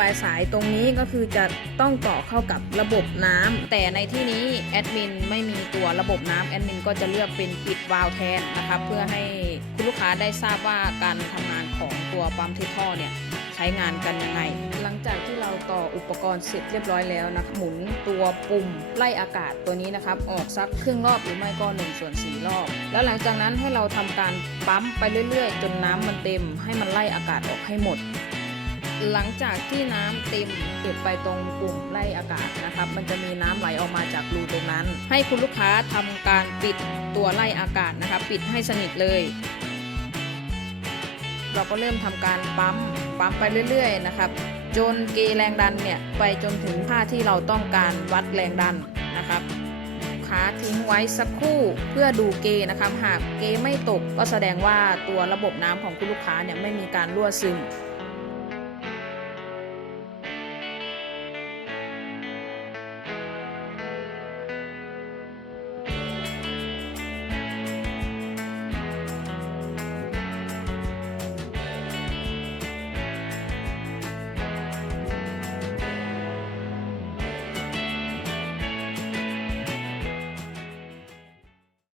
ปลายสายตรงนี้ก็คือจะต้องต่อเข้ากับระบบน้ำแต่ในที่นี้แอดมินไม่มีตัวระบบน้ำแอดมินก็จะเลือกเป็นปิดวาล์วแทนนะครับเพื่อให้คุณลูกค้าได้ทราบว่าการทำงานของตัวปั๊มเทท่อเนี่ยใช้งานกันยังไง หลังจากที่เราต่ออุปกรณ์เสร็จเรียบร้อยแล้วนะหมุนตัวปุ่มไล่อากาศตัวนี้นะครับออกสักครึ่งรอบหรือไม่ก็1ส่วน4รอบ แล้วหลังจากนั้นให้เราทำการปั๊มไปเรื่อยๆ จนน้ำมันเต็มให้มันไล่อากาศออกให้หมด หลังจากที่น้ำเต็มเก็บไปตรงปุ่มไล่อากาศนะครับ มันจะมีน้ำไหลออกมาจากรูตรงนั้น ให้คุณลูกค้าทำการปิดตัวไล่อากาศนะครับ ปิดให้สนิทเลย เราก็เริ่มทำการปั๊มปั๊มไปเรื่อย ๆ นะครับ จนเกแรงดันเนี่ยไปจนถึงค่าที่เราต้องการวัดแรงดันนะครับขาทิ้งไว้สักครู่เพื่อดูเกนะครับ หากเกไม่ตกก็แสดงว่าตัวระบบน้ำของคุณลูกค้าเนี่ยไม่มีการรั่วซึม